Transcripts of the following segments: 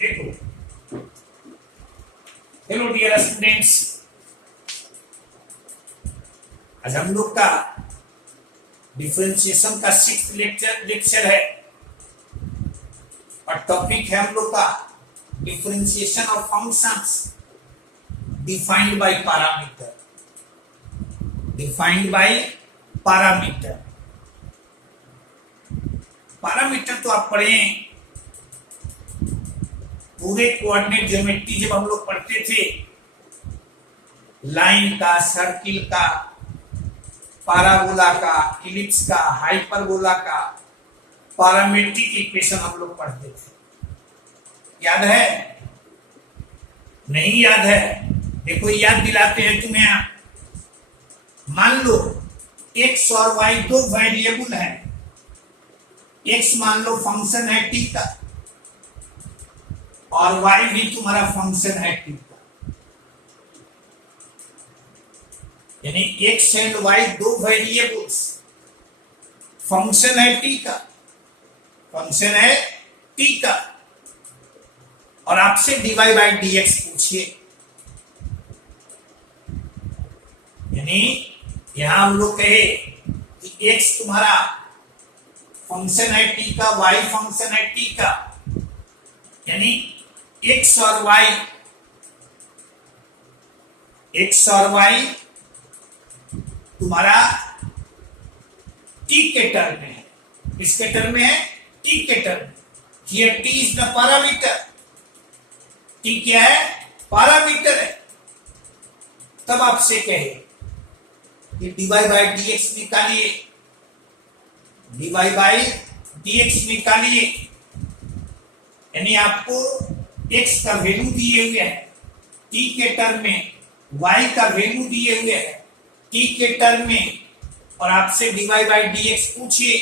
देखो, hello dear students, आज हम लोग का डिफरेंशिएशन का 6th लेक्चर है और टॉपिक है हम लोग का differentiation of functions defined by parameter. Defined by parameter, parameter तो आप पढ़े पूरे कोऑर्डिनेट ज्योमेट्री जब हम लोग पढ़ते थे, लाइन का, सर्किल का, पैराबोला का, इलिप्स का, हाइपरबोला का पैरामीट्रिक इक्वेशन हम लोग पढ़ते थे। याद है? नहीं याद है? देखो याद दिलाते हैं तुम्हें। मान लो x और y दो वेरिएबल है। x मान लो फंक्शन है t का और y भी तुम्हारा फंक्शन है t का, यानी x एंड y दो वेरिएबल्स, फंक्शन है t का, फंक्शन है t का, और आपसे dy बाई dx पूछिए। यानी यहां हम लोग कहे कि x तुम्हारा फंक्शन है t का, y फंक्शन है t का, यानी x और y तुम्हारा t के टर्म में है। किसके टर्म में है? t के टर्म में। Here t is the parameter. t क्या है? पैरामीटर है। तब आपसे कहे कि dy बाई dx निकालिए, dy बाई dx निकालिए, यानी आपको x का वैल्यू दिए हुए है t के टर्म में, y का वैल्यू दिए हुए है t के टर्म में, और आपसे dy बाई dx पूछिए,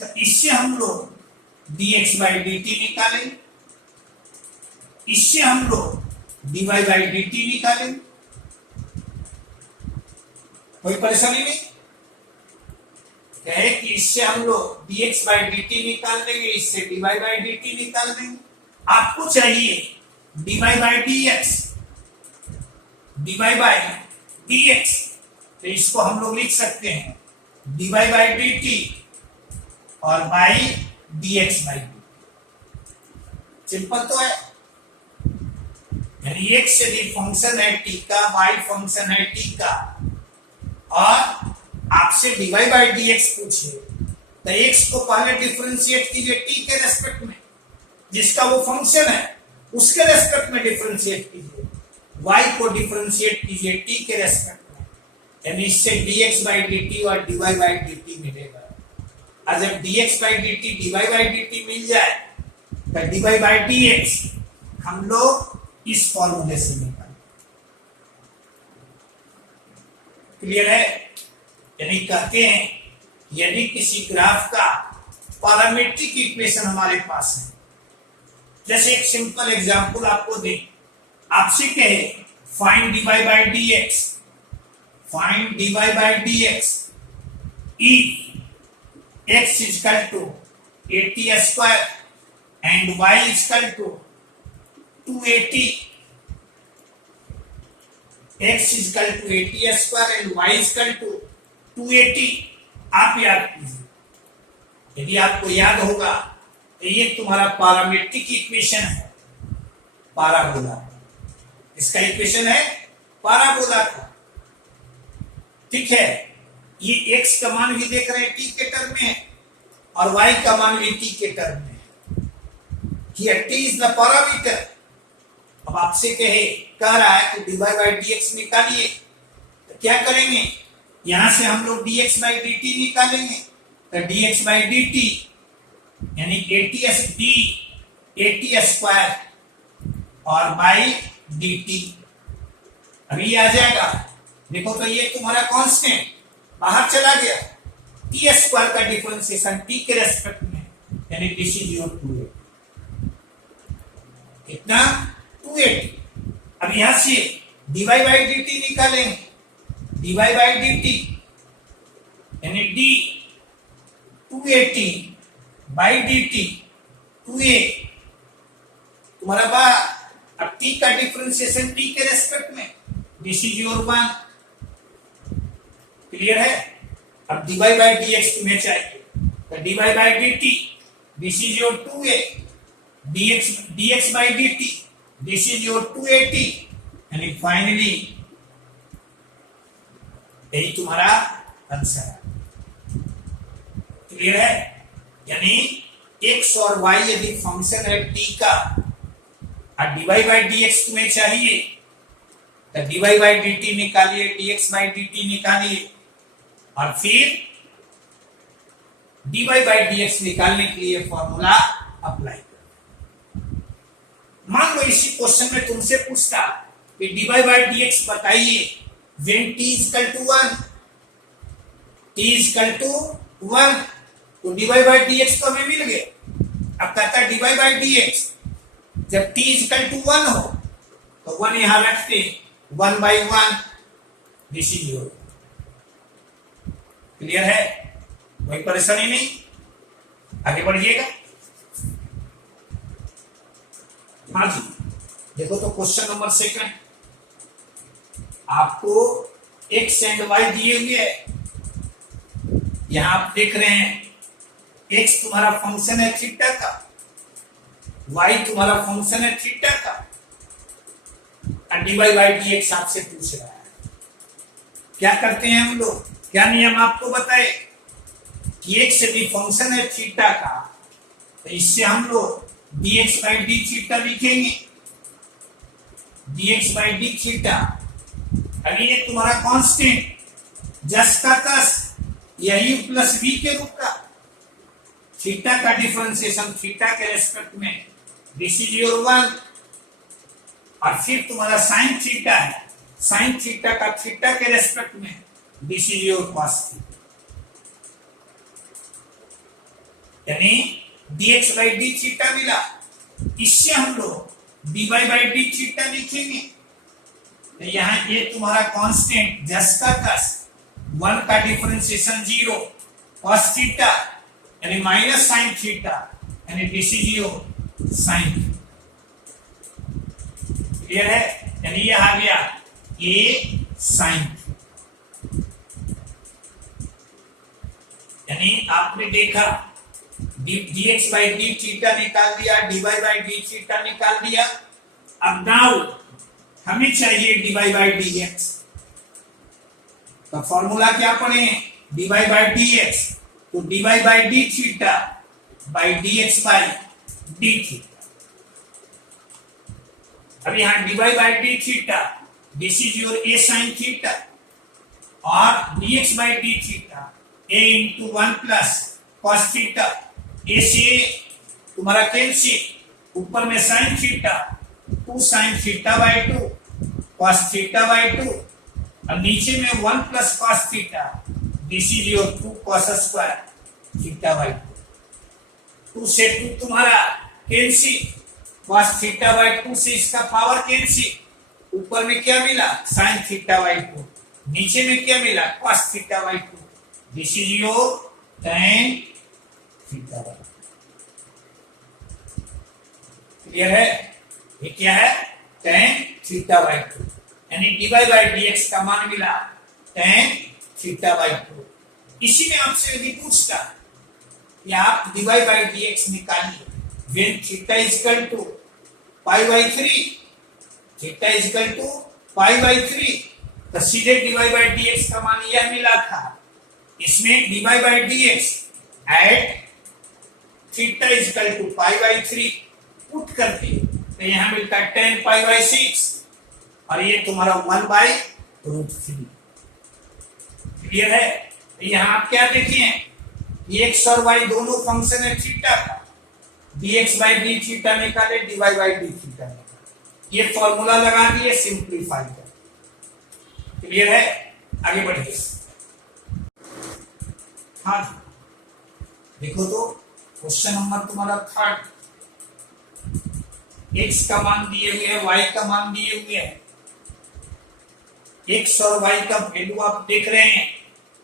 तो इससे हम लोग dx बाई dt निकालेंगे, इससे हम लोग dy बाई dt निकालेंगे। कोई परेशानी नहीं? कहे कि इससे हम लोग dx बाई dt निकाल देंगे, इससे dy बाई dt निकाल देंगे। आपको चाहिए dy by dx, dy by dx, तो इसको हम लोग लिख सकते हैं dy बाई dt और by dx by dt। Simple तो है। यानी x यदि फंक्शन है t का, y फंक्शन है t का, और आपसे dy बाई dx पूछे, तो x को पहले डिफरेंशिएट कीजिए t के रेस्पेक्ट में, जिसका वो फंक्शन है उसके रेस्पेक्ट में डिफरेंशिएट कीजिए, y को डिफरेंशिएट कीजिए t के रेस्पेक्ट में, यानी इससे dx बाई dt और dy बाई dt मिलेगा। और जब dx by dt dy by dt मिल जाए तो dy बाई dx हम लोग इस फॉर्मूले से निकालें। क्लियर है? यानी कहते हैं यदि किसी ग्राफ का पैरामीट्रिक इक्वेशन हमारे पास है, जैसे एक सिंपल एग्जांपल आपको दें, आपसे कहे find dy by dx, find dy by dx if x is equal to 80 square and y is equal to 280, x is equal to 80 square and y is equal to 280। आप याद कीजिए। यदि आपको याद होगा तो ये तुम्हारा पैरामीट्रिक इक्वेशन है पैराबोला। इसका इक्वेशन है पैराबोला का। ठीक है? ये x का मान भी देख रहे हैं t के टर्म में है और y का मान भी t के टर्म में है। Here t is the parameter। अब आपसे कह रहा है कि dy बाई dx निकालिए, तो क्या करेंगे? यहां से हम लोग dx बाई dt निकालेंगे, तो dx बाई dt यानी 80 स्क्वायर और बाई dt अभी आ जाएगा। देखो तो ये तुम्हारा कांस्टेंट बाहर चला गया, t स्क्वायर का डिफरेंशिएशन t के रेस्पेक्ट में, यानी this is your 280। कितना? 280। अब यहां से dy बाई dt निकालेंगे, dy बाई dt यानी d 280 बाई dt 2a तुम्हारा बा अब t का डिफरेंशिएशन t के रेस्पेक्ट में, this is your one. Clear है? अब dy बाय dx तुम्हें चाहिए, तो dy by dt this is your 2a, dx by dt this is your 2at, and finally यही तुम्हारा आंसर है। क्लियर है? यानी x और y यदि फंक्शन है t का और dy बाय dx तुम्हें चाहिए, तो dy बाय dt निकालिए, dx बाय dt निकालिए, और फिर dy बाय dx निकालने के लिए फॉर्मूला अप्लाई करो। मान लो इसी क्वेश्चन में तुमसे पूछता कि dy बाय dx बताइए when t is equal to 1, t is equal to 1, तो dy बाय dx तो हमें मिल गया। अब कहता है dy बाय dx जब t is equal to 1 हो तो 1 यहां रखते, 1 by 1 this is your. Clear है? कोई परेशानी नहीं, आगे बढ़िएगा। हाँ जी, देखो तो क्वेश्चन नंबर 2 आपको x एंड y दिए हुए है। यहां आप देख रहे हैं x तुम्हारा फंक्शन है थीटा का, y तुम्हारा फंक्शन है थीटा का, और dy बाय dx आपसे पूछ रहा है। क्या करते हैं हम लोग, क्या नियम आपको बताए कि x यदि फंक्शन है थीटा का तो इससे हम लोग dx बाय d थीटा लिखेंगे, dx बाय d थीटा। अभी ये तुम्हारा कांस्टेंट जस का तस यही प्लस v के रूप का, थीटा का डिफरेंशिएशन थीटा के रेस्पेक्ट में दिस इज योर 1, और फिर तुम्हारा साइन थीटा है, साइन थीटा का थीटा के रेस्पेक्ट में this is your cos theta. यानी dx बाय d थीटा मिला, इससे हम लोग dy बाय d थीटा लिखेंगे। तो यहाँ ये तुम्हारा कांस्टेंट जस का तस 1 का डिफरेंशिएशन 0 cos थीटा यानी माइनस साइन थीटा, यानी this is your sine. Clear है? यानी ये आ गया a साइन। यानी आपने देखा dx बाय d थीटा निकाल दिया, dy बाय d थीटा निकाल दिया। अब नाउ हमें चाहिए dy बाय dx, तो फॉर्मूला क्या पढ़े, dy बाय dx, तो dy by d theta by dx by d theta. अब यहाँ dy by d theta this is your a sin theta, और dx by d theta a into 1 plus cos theta. a से तुम्हारा cancel, ऊपर में sin theta 2 sin theta by 2 cos theta by 2, और नीचे में 1 plus cos theta this is your 2 cos square theta by 2। 2 से 2 तुम्हारा कैंसिल, cos थीटा बाय 2 से इसका पावर कैंसिल, ऊपर में क्या मिला sin थीटा बाय 2, नीचे में क्या मिला cos theta by 2, this is your tan theta by 2। Clear है? ये क्या है tan थीटा बाय 2, यानी dy बाय dx का मान मिला tan थीटा बाय 2। इसी में आपसे यदि पूछता कि आप dy बाय dx निकालिए when theta is equal to pi by 3, theta is equal to pi by 3, तो सीधे dy बाय dx का मान यह मिला था। इसमें dy by dx at theta is equal to pi by 3 put करके तो यहां मिलता है 10 पाई बाय 6, और ये तुम्हारा 1 बाय रूट 3। क्लियर है? तो यहां आप क्या देखिए, x और y दोनों फंक्शन है थीटा का, dx बाय d थीटा निकाले, dy बाय d थीटा निकाले, ये फॉर्मूला लगा दिए, सिंपलीफाई कर। क्लियर है? आगे बढ़िए। हाँ देखो तो क्वेश्चन नंबर तुम्हारा 3, x का मान दिए हुए है, y का मान दिए हुए है। x और y का वैल्यू आप देख रहे हैं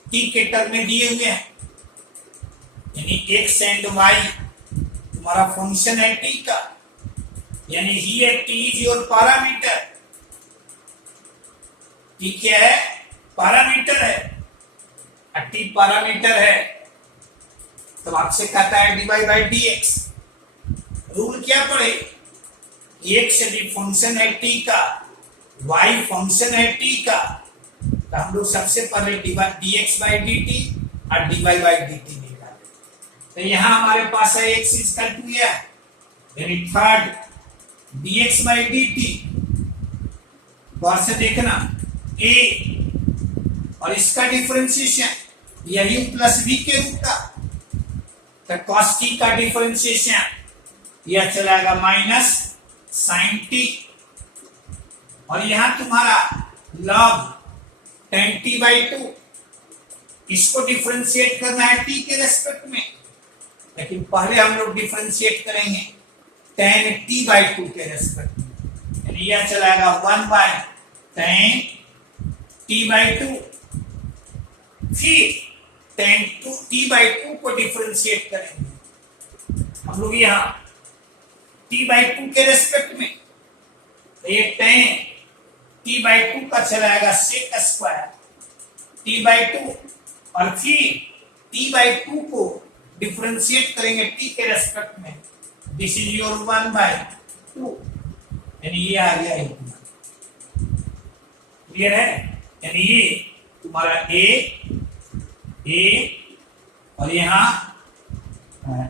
t के टर्म में दिए हुए हैं, यानी x एंड y तुम्हारा फंक्शन है t का, यानी here T is your parameter. T क्या है? पैरामीटर है। टी पैरामीटर है तो आपसे कहता है dy बाई dx। रूल क्या पड़े? x यदि फंक्शन है t का, y फंक्शन है t का, तो हम लोग सबसे पहले dx बाई dt और dy बाई dt निकाले। तो यहां हमारे पास है x इक्वल टू यानी थर्ड dx बाई dt। गौर से देखना a और इसका डिफरेंशिएशन यह u प्लस v के रूप का, तो cos t का डिफरेंशिएशन यह चलाएगा माइनस साइन t, और यहां तुम्हारा log tan t बाई 2, इसको डिफरेंशिएट करना है t के रेस्पेक्ट में, लेकिन पहले हम लोग डिफरेंशिएट करेंगे tan t बाई 2 के रेस्पेक्ट में, यानी यह चलाएगा 1 बाई tan t बाई 2। फिर tan t बाई 2 को डिफरेंशिएट करेंगे हम लोग यहाँ t बाई 2 के रेस्पेक्ट में, तो ये tan t बाई 2 का चलाएगा sec स्क्वायर t बाई 2, और फिर t बाई 2 को डिफरेंशिएट करेंगे t के रेस्पेक्ट में, दिस इज योर 1 बाई 2, यानी ये आ गया। क्लियर है? यानी ये तुम्हारा a और यहाँ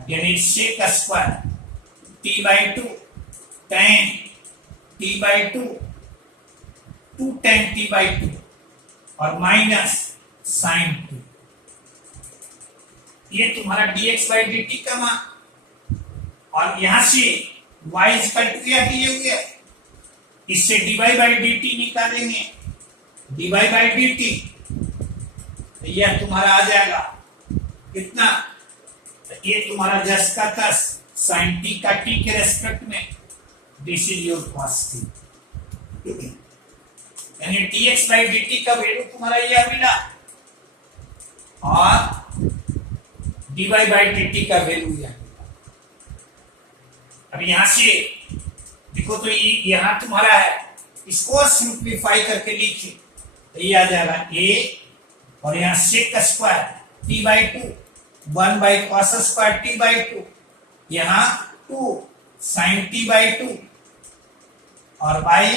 यानी sec square t by 2 tan t by 2 2 tan t by 2 और माइनस साइन 2, ये तुम्हारा dx बाई dt का मान, और यहां से y इक्वल टू क्या दिए हुए, इससे dy बाई dt निकालेंगे, dy बाई dt, तो यह तुम्हारा आ जाएगा कितना? ये तुम्हारा जस का तस साइन t का t के रेस्पेक्ट में, this is your cos t, यानी dx बाई dt का वैल्यू तुम्हारा यह मिला, और dy बाई dt का वैल्यू यह। अब यहां से देखो तो ये यहां तुम्हारा है, इसको सिंप्लीफाई करके लिखिए तो ये आ जाएगा a, और यहाँ sec square t by 2 1 by cos square t by 2, यहाँ 2 sin t बाई 2 और बाई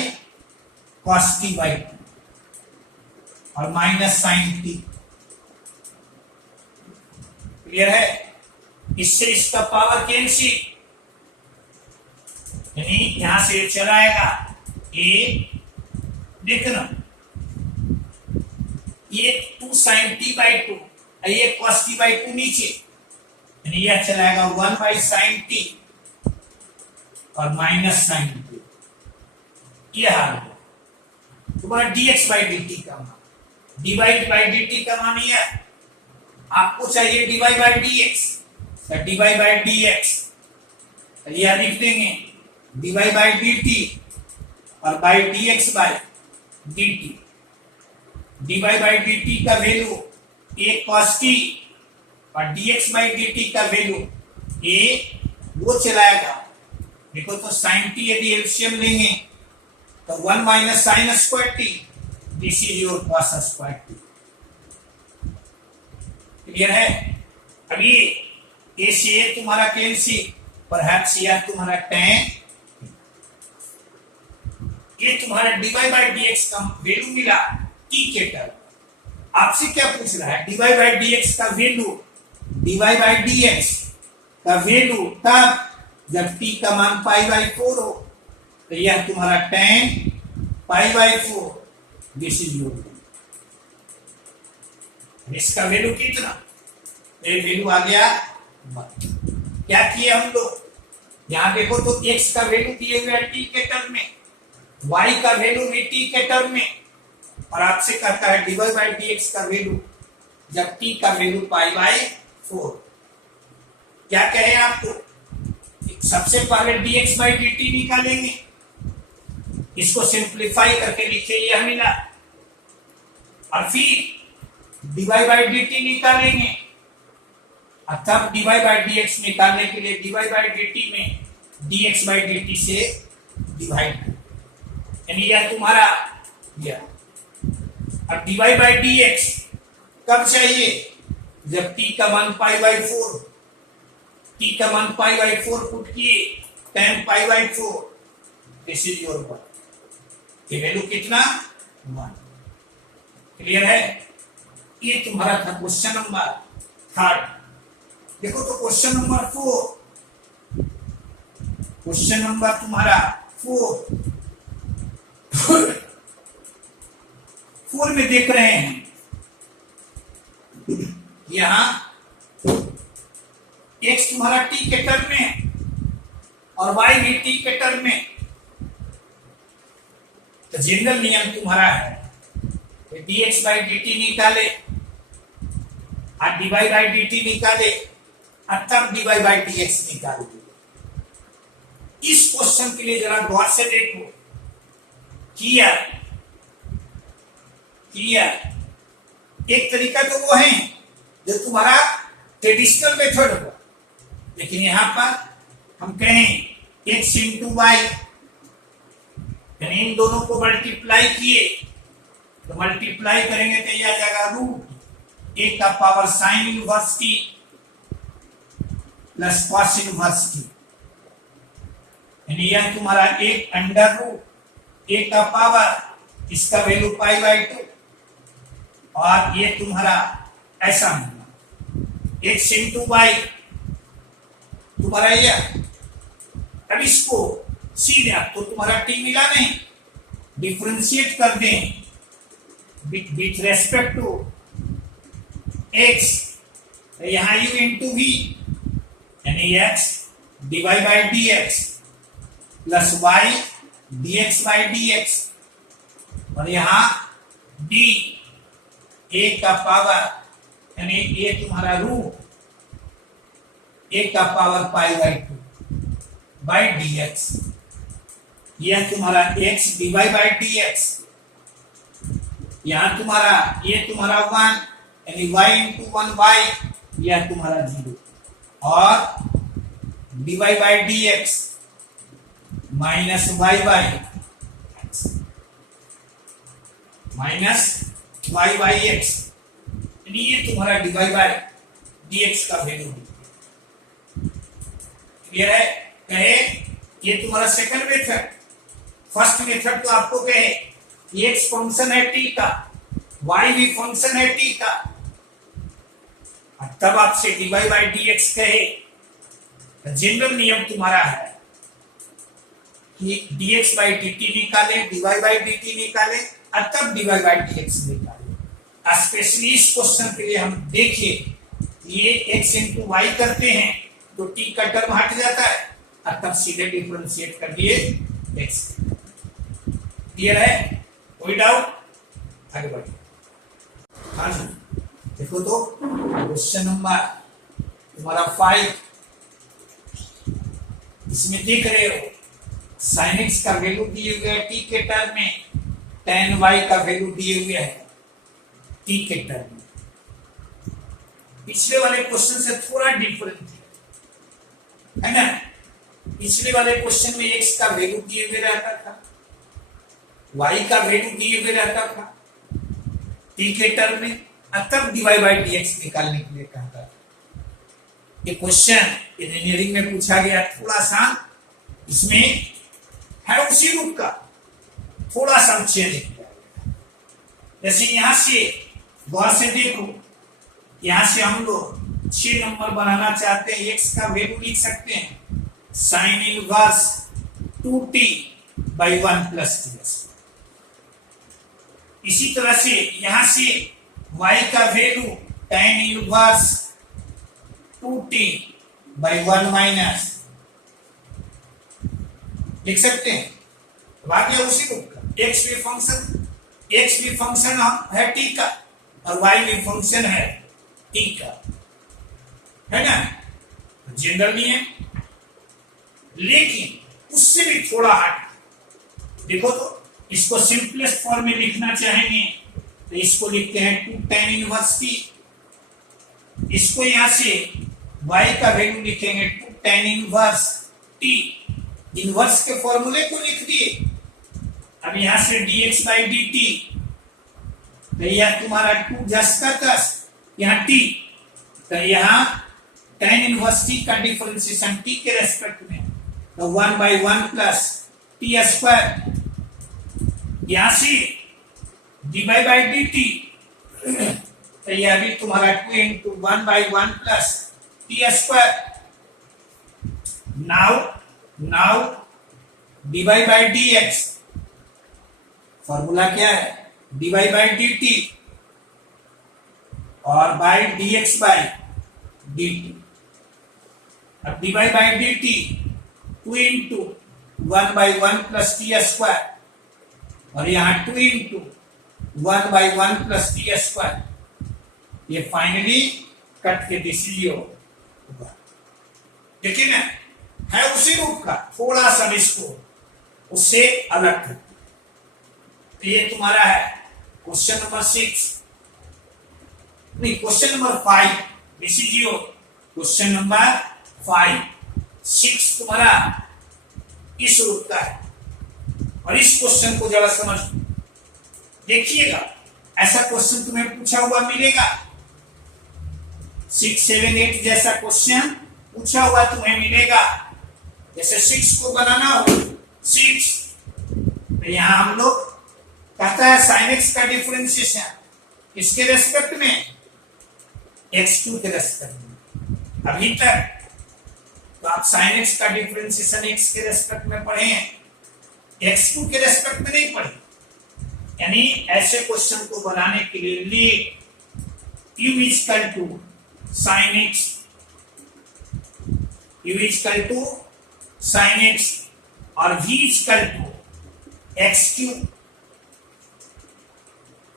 cos t बाई 2 और माइनस साइन t। क्लियर है? इससे इसका पावर कैंसिल, यानी यहां से चला आएगा a, देखना ये 2 sin t बाई 2, ये cos t बाई 2 नीचे, यानी यह चलाएगा 1 बाई sin t और माइनस साइन t। यह आ गया तुम्हारा dx बाई dt का मान। dy बाई dt का मान यह, आपको चाहिए dy बाई dx, तो dy बाई dx यह लिख देंगे dy बाई dt और by dx by dt। dy by dt का वैल्यू a cos t और dx बाई dt का वैल्यू a, वो चलाएगा देखो तो sin t यदि एलसीएम लेंगे तो 1 minus sine square t, this is your cos square t। Clear है? अब ये a से a तुम्हारा कैंसिल, परहैप्स यह तुम्हारा tan, ये तुम्हारा dy बाई dx का वैल्यू मिला t के टर्म। आपसे क्या पूछ रहा है? dy बाई dx का वैल्यू, dy बाई dx का वैल्यू तब जब t का मान पाई बाई 4 हो, तो यह तुम्हारा tan pi by 4, this is your. इसका वैल्यू कितना? ये वैल्यू आ गया 1। क्या किए हम लोग? यहां देखो तो x का वैल्यू दिए हुए t के टर्म में, y का वैल्यू भी t के टर्म में, और आपसे कहता है dy बाई dx का वैल्यू जब t का वैल्यू पाई बाई 4। क्या कहे आपको? सबसे पहले dx बाई dt निकालेंगे, इसको सिंप्लीफाई करके लिखिए यह मिला, और फिर dy बाई dt निकालेंगे, तब dy बाई dx निकालने के लिए dy बाई dt में dx बाई dt से डिवाइड, यानी यह तुम्हारा यह। अब डिवाइड बाई डी एक्स कब चाहिए? जब t का मान π/4, t का मान π/4 पुट किए, tan π/4, this is your one. ये वैल्यू कितना? 1। क्लियर है? ये तुम्हारा था क्वेश्चन नंबर 3। देखो तो क्वेश्चन नंबर 4, क्वेश्चन नंबर तुम्हारा 4 में देख रहे हैं यहां x तुम्हारा t के टर्म में और y भी t के टर्म में। तो जनरल नियम तुम्हारा है dx बाई dt निकाले और dy बाई dt निकाले और तब dy बाई dx निकाले। इस क्वेश्चन के लिए जरा गौर से देखो। किया एक तरीका तो वो है जो तुम्हारा ट्रेडिशनल मेथड हो, लेकिन यहां पर हम कहें x इंटू वाई, यानी इन दोनों को मल्टीप्लाई किए तो मल्टीप्लाई करेंगे तो यह आ जाएगा रूट एक का power sine inverse T plus cos inverse T, यानी यह तुम्हारा एक अंडर रूट एक का पावर इसका वैल्यू π/2 और ये तुम्हारा ऐसा मिला x इंटू वाई तुम्हारा यह। अब इसको सीधे तो तुम्हारा t मिला नहीं, डिफरेंशिएट कर दें विथ रेस्पेक्ट टू x, यहां u इंटू v, यानी x divide by dx plus y dx by dx, और यहां d एक का पावर यानी ये तुम्हारा रूट एक का पावर π/2 बाई dx, यह तुम्हारा x डिवाइड बाई dx, यहां तुम्हारा ये तुम्हारा 1 यानी y इंटू 1y, यह तुम्हारा 0 और divide by dx minus y by minus y by x, यानी ये तुम्हारा डिवाइड बाई dx का वैल्यू। क्लियर है? कहे ये तुम्हारा सेकंड मेथड। फर्स्ट मेथड तो आपको कहे x फंक्शन है t का, y भी फंक्शन है t का, और तब आपसे डिवाइड बाई dx कहे। जनरल नियम तुम्हारा है कि dx बाई dt निकाले, dy बाई dt निकाले और तब dy बाई dx निकाले। स्पेशली इस क्वेश्चन के लिए हम देखिए ये x इंटू वाई करते हैं तो t का टर्म हट जाता है और तब सीधे डिफरेंशिएट कर दिए x। क्लियर है? कोई डाउट? आगे बढ़िए। हाँ जी, देखो तो क्वेश्चन नंबर तुम्हारा 5, इसमें देख रहे हो sin x का वैल्यू दिए हुए है t के टर्म में, tan y का वैल्यू दिए हुए है t के टर्म में। पिछले वाले क्वेश्चन से थोड़ा डिफरेंट है ना? पिछले वाले क्वेश्चन में x का वैल्यू दिए हुए रहता था, y का वैल्यू दिए हुए रहता था t के टर्म में, तब dy बाई dx निकालने के लिए कहता था। ये क्वेश्चन इंजीनियरिंग में पूछा गया, थोड़ा सा इसमें है उसी रूप का, थोड़ा सा चेंज किया। जैसे यहां से गौर से देखो, यहां से हम लोग 6 नंबर बनाना चाहते हैं, x का वैल्यू लिख सकते हैं sine inverse 2t by 1 plus ds। इसी तरह से यहां से y का value tan inverse 2t by 1 minus लिख सकते हैं। बाकी उसी रूप का x भी फंक्शन है t का और y भी फंक्शन है t का, है ना? जनरल नियम, लेकिन उससे भी थोड़ा हट। देखो तो इसको सिंपलेस्ट फॉर्म में लिखना चाहेंगे तो इसको लिखते हैं 2 tan इनवर्स t, इसको यहां से y का वैल्यू लिखेंगे 2 tan इनवर्स t इनवर्स के फॉर्मूले को लिख दिए। अब यहां से dx by dt, तो यह तुम्हारा 2 10 का 10, यहाँ t, तो यहाँ tan इनवर्स t का डिफरेंशिएशन t के रेस्पेक्ट में, तो 1/1 प्लस t स्क्वायर, यहां से dy by dt, तो यह भी तुम्हारा 2 into 1/1 plus t square. Now dy by dx, formula क्या है? dy by dt और by dx by dt. अब dy by dt 2 into 1/1 plus t square, और यहाँ 2 into 1/1 plus t square, ये फाइनली कट के डिसीजन होगा। देखिए ना, है उसी रूप का, थोड़ा सा इसको उससे अलग कर। तो ये तुम्हारा है क्वेश्चन नंबर 6, नहीं question number 5, decision question number 5। 6 तुम्हारा इस रूप का है, और इस क्वेश्चन को जरा समझ देखिएगा, ऐसा क्वेश्चन तुम्हें पूछा हुआ मिलेगा। 6, 7, 8 जैसा क्वेश्चन पूछा हुआ तुम्हें मिलेगा। जैसे 6 को बनाना हो, 6, तो यहां हम लोग कहता है sin x का डिफरेंशिएशन किसके रेस्पेक्ट में? x2 के रेस्पेक्ट में। अभी तक तो आप sin x का डिफरेंशिएशन x के रेस्पेक्ट में पढ़े हैं, x2 के रेस्पेक्ट में नहीं पढ़े। यानी ऐसे क्वेश्चन को बनाने के लिए u is equal to sin x, u is equal to sin x और v is equal to x cube,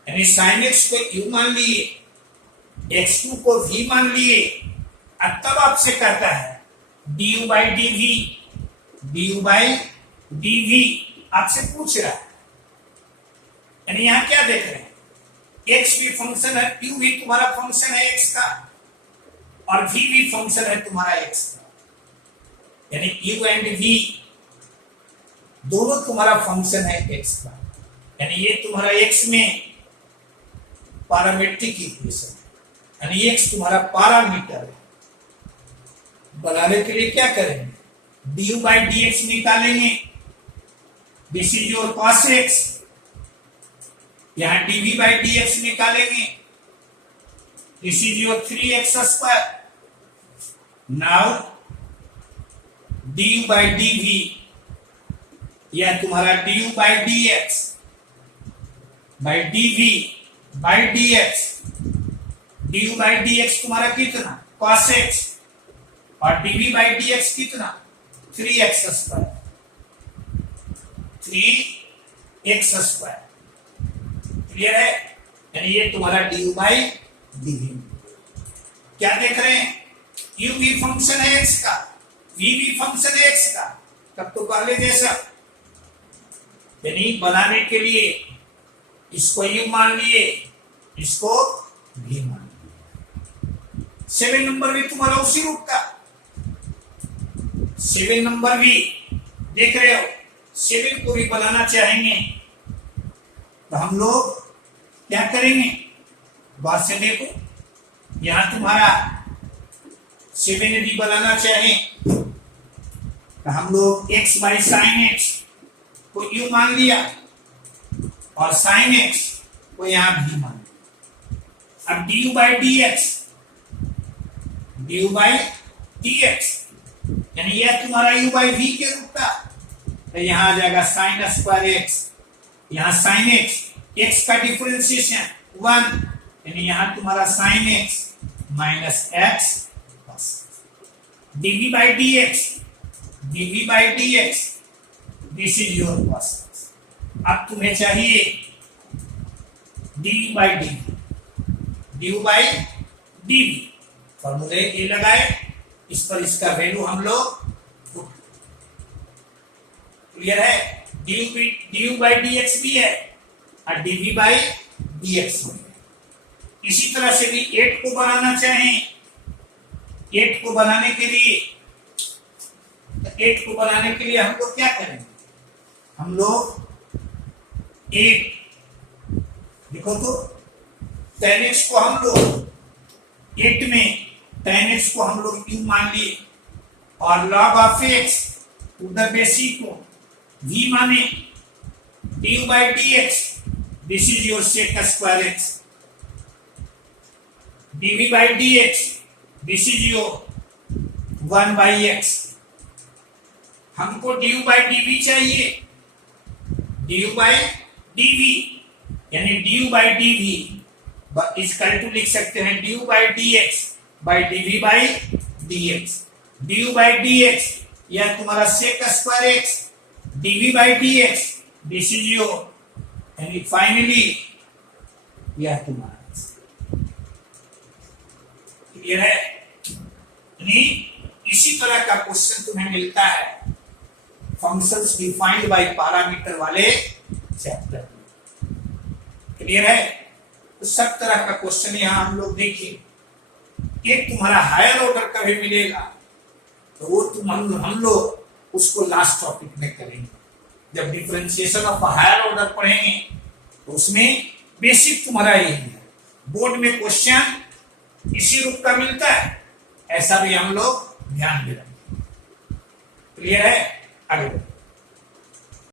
यानी sin x को u मान लिए, x2 को v मान लिए। अब तब आपसे कहता है du by dv, du by dv आपसे पूछ रहा है। यानी यहां क्या देख रहे हैं? x भी फंक्शन है, u भी तुम्हारा फंक्शन है x का, और v भी फंक्शन है तुम्हारा x का। यानी u एंड v दोनों तुम्हारा फंक्शन है x का। यानी ये तुम्हारा x में पैरामीट्रिक इक्वेशन है, यानी x तुम्हारा पैरामीटर है। बनाने के लिए क्या करेंगे? du by dx निकालेंगे, this is your cos x। यहां dv by dx निकालेंगे, this is your 3x square. Now du by dv, यह तुम्हारा du by dx by dv by dx, du by dx तुम्हारा कितना? cos x, और dv by dx कितना? 3x square, 3x square. Clear है? यानी ये तुम्हारा du by dv। क्या देख रहे हैं? u भी फंक्शन है x का, v भी फंक्शन है x का, तब तो पहले जैसा। यानी बनाने के लिए इसको u मान लिए, इसको v मान लिए। 7 नंबर भी तुम्हारा उसी रूप का, 7 नंबर भी देख रहे हो। 7 को भी बनाना चाहेंगे तो हम लोग क्या करेंगे? बात से देखो, यहां तुम्हारा 7 भी बनाना चाहें तो हम लोग x बाई साइन x को u मान लिया, और साइन x को यहां v मान लिया। अब du by dx, du by dx, यानी यह तुम्हारा u by v के रूप का, तो यहां आ जाएगा साइन स्क्वायर x, यहां साइन x, x का डिफरेंशिएशन 1, यानी यहां तुम्हारा sine x minus x plus dv by dx, dv by dx, this is your cos। अब तुम्हें चाहिए du by dv, du by dv, फॉर्मूले ये लगाए, इस पर इसका वैल्यू हम लोग। क्लियर है? du by dx भी है और dv by dx भी है। इसी तरह से भी 8 को बनाना चाहें, 8 को बनाने के लिए 8 को बनाने के लिए हम लोग क्या करेंगे, हम लोग 8 देखो तो tan x को हम लोग 8 में tan x को हम लोग u मान लिए और log of x to the basic को v माने du by dx, this is your sec square x, dv by dx, this is your 1 by x। हमको du by dv चाहिए, du by dv यानी du by dv is equal to लिख सकते हैं du by dx by dv by dx। du by dx यह तुम्हारा sec square x, dv by dx this is your, यानी finally यह तुम्हारा क्लियर है। इसी तरह का क्वेश्चन तुम्हें मिलता है फंक्शंस डिफाइंड बाय पैरामीटर वाले चैप्टर, क्लियर है। तो सब तरह का क्वेश्चन यहां हम लोग देखें। एक तुम्हारा हायर ऑर्डर का भी मिलेगा, तो वो हम लोग उसको लास्ट टॉपिक में करेंगे, जब डिफरेंशिएशन ऑफ हायर ऑर्डर पढ़ेंगे तो उसमें बेसिक तुम्हारा यही है। बोर्ड में क्वेश्चन इसी रूप का मिलता है, ऐसा भी हम लोग ध्यान में रखेंगे, क्लियर है। आगे